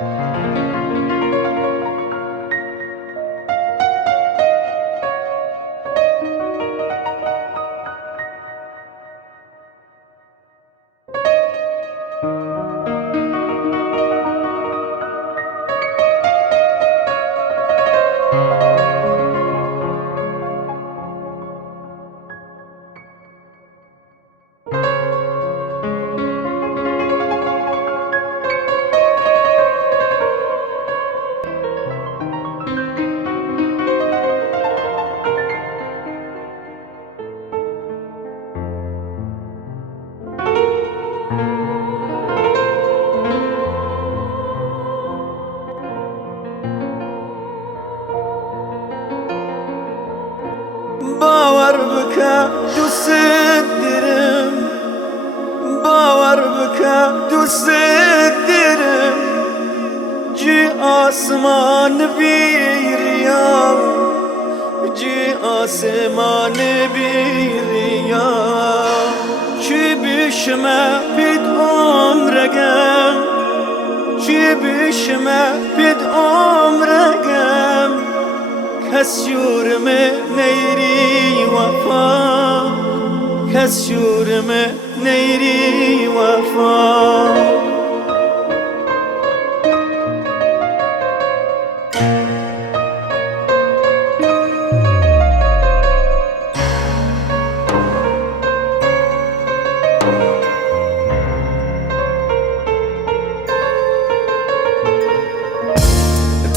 باور بکە دوست دارم، باور بکە دوست دارم، جی آسمان بیریا، جی آسمان بیریا، چی بیشمه بید عمرگم، چی بیشمه بید عمرگم، کس یورمه نیری وفا، کس یورمه نیری وفا.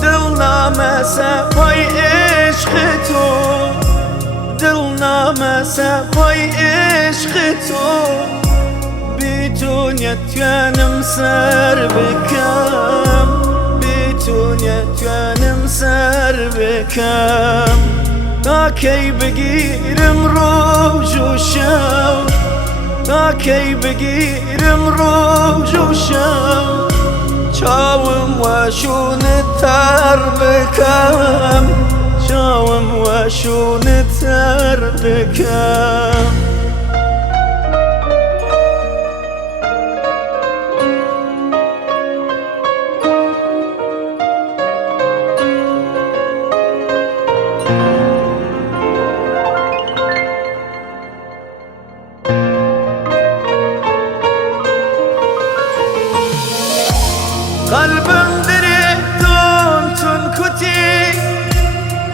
دلنامه پای عشق تو، دلنامه پای عشق تو، بی تو نتوانم سر بکم، بی تو نتوانم سر بکم. تا کی بگیرم روز و شب، تا کی بگیرم روز و شب، چاوم وشون تر بکم، چاوم وشون تر بکم. قلبم دری تون کتی،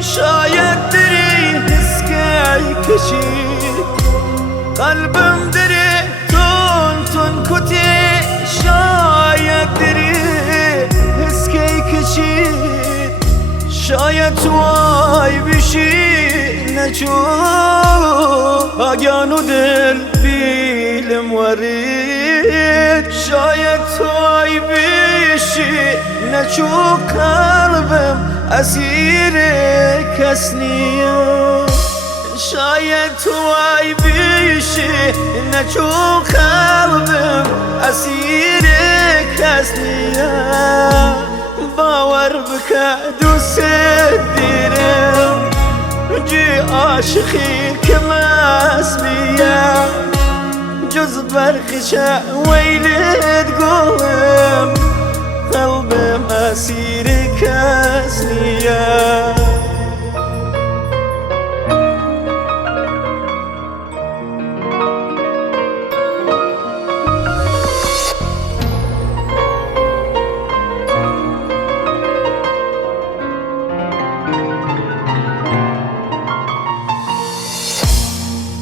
شاید دری حسکی کشید. قلبم دری تون کتی، شاید دری حسکی کشید. شاید توی بشی نچو آگان و دل بیلم ورید. شاید توی بشی نچو قلبم اسیر کس نیست. شاید توی بشی نچو قلبم اسیر کس نیست. باور بکە دوست دارم، جی عاشقی که مسبیه، جز برقش ویلت گوهم، قلبم اسیر کس نیه.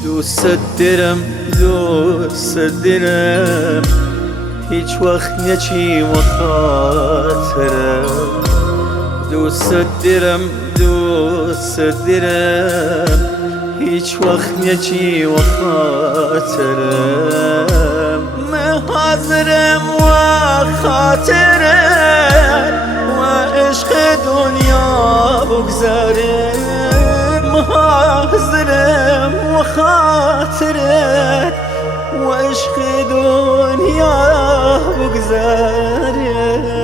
دوست دارم، دوست دارم، هیچ وقت نچی و خاطرم. دوست دارم، دوست دارم، هیچ وقت نچی و خاطرم. من حاضرم و خاطرم و عشق دنیا بگذارم. حاضرم و خاطرت و عشق دنیا بگذارم.